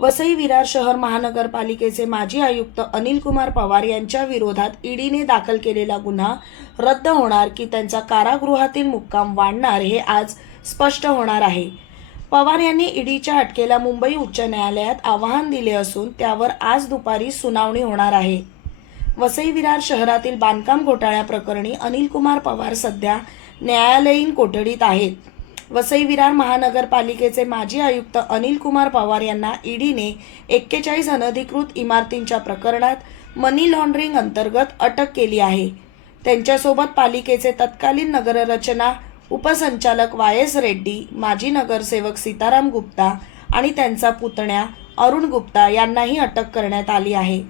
वसई विरार शहर महानगरपालिकेचे माजी आयुक्त अनिल कुमार पवार यांच्या विरोधात ईडीने दाखल केलेला गुन्हा रद्द होणार की त्यांचा कारागृहातील मुक्काम वाढणार हे आज स्पष्ट होणार आहे. पवार यांनी ईडीच्या अटकेला मुंबई उच्च न्यायालयात आव्हान दिले असून त्यावर आज दुपारी सुनावणी होणार आहे. वसई विरार शहरातील बांधकाम घोटाळ्याप्रकरणी अनिल कुमार पवार सध्या न्यायालयीन कोठडीत आहेत. वसई विरार महानगरपालिकेचे माजी आयुक्त अनिल कुमार पवार यांना ईडीने एक्केचाळीस अनधिकृत इमारतींच्या प्रकरणात मनी लॉन्ड्रिंग अंतर्गत अटक केली आहे. त्यांच्यासोबत पालिकेचे तत्कालीन नगररचना उपसंचालक वाय एस रेड्डी माजी नगरसेवक सीताराम गुप्ता आणि त्यांचा पुतण्या अरुण गुप्ता यांनाही अटक करण्यात आली आहे.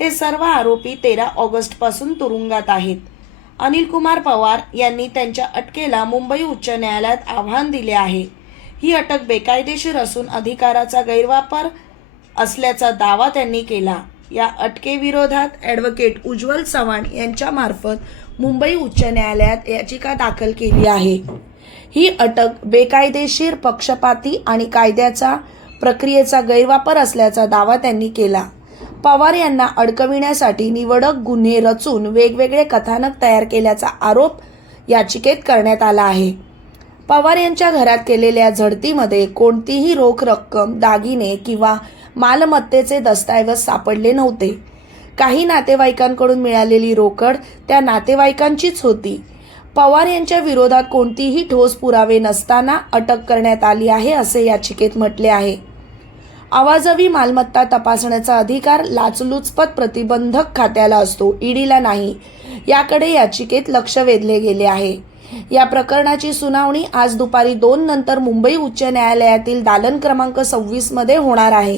हे सर्व आरोपी तेरा ऑगस्टपासून तुरुंगात आहेत. अनिल कुमार पवार यांनी त्यांच्या अटकेला मुंबई उच्च न्यायालयात आव्हान दिले आहे. ही अटक बेकायदेशीर असून अधिकाराचा गैरवापर असल्याचा दावा त्यांनी केला. या अटकेविरोधात ॲडव्होकेट उज्ज्वल चव्हाण यांच्यामार्फत मुंबई उच्च न्यायालयात याचिका दाखल केली आहे. ही अटक बेकायदेशीर पक्षपाती आणि कायद्याचा प्रक्रियेचा गैरवापर असल्याचा दावा त्यांनी केला. पवार यांना अडकविण्यासाठी निवडक गुन्हे रचून वेगवेगळे कथानक तयार केल्याचा आरोप याचिकेत करण्यात आला आहे. पवार यांच्या घरात केलेल्या झडतीमध्ये कोणतीही रोख रक्कम दागिने किंवा मालमत्तेचे दस्तऐवज सापडले नव्हते. काही नातेवाईकांकडून मिळालेली रोकड त्या नातेवाईकांचीच होती. पवार यांच्या विरोधात कोणतीही ठोस पुरावे नसताना अटक करण्यात आली आहे असे याचिकेत म्हटले आहे. आवाजवी मालमत्ता तपासण्याचा अधिकार लाचलुचपत प्रतिबंधक खात्याला असतो ईडीला नाही. याकडे याचिकेत लक्ष वेधले गेले आहे. या प्रकरणाची सुनावणी आज दुपारी दोन नंतर मुंबई उच्च न्यायालयातील दालन क्रमांक सव्वीसमध्ये होणार आहे.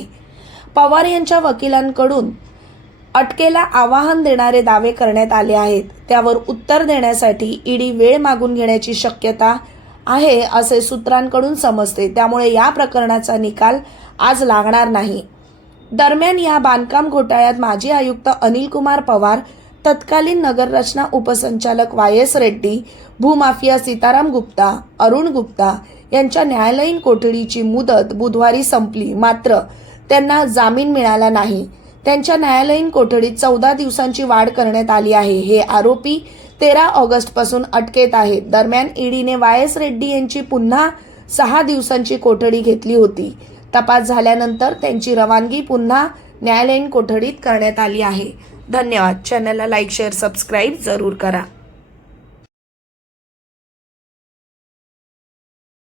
पवार यांच्या वकिलांकडून अटकेला आवाहन देणारे दावे करण्यात आले आहेत. त्यावर उत्तर देण्यासाठी ईडी वेळ मागून घेण्याची शक्यता आहे असे सूत्रांकडून समजते. त्यामुळे या प्रकरणाचा निकाल आज लागणार नाही. दरम्यान या बांधकाम घोटाळ्यात माजी आयुक्त अनिल कुमार पवार तत्कालीन नगररचना उपसंचालक वाय एस रेड्डी भूमाफिया सीताराम गुप्ता अरुण गुप्ता यांच्या न्यायालयीन कोठडीची मुदत बुधवारी संपली. मात्र त्यांना जामीन मिळाला नाही. त्यांच्या न्यायालयीन कोठडीत चौदा दिवसांची वाढ करण्यात आली आहे. हे आरोपी तेरा ऑगस्टपासून अटकेत आहेत. दरम्यान ईडीने वाय एस रेड्डी यांची पुन्हा सहा दिवसांची कोठडी घेतली होती. तपास झाल्यानंतर त्यांची रवानगी पुन्हा न्यायालयीन कोठडीत करण्यात आली आहे. धन्यवाद. चॅनलला लाईक शेअर सबस्क्राईब जरूर करा.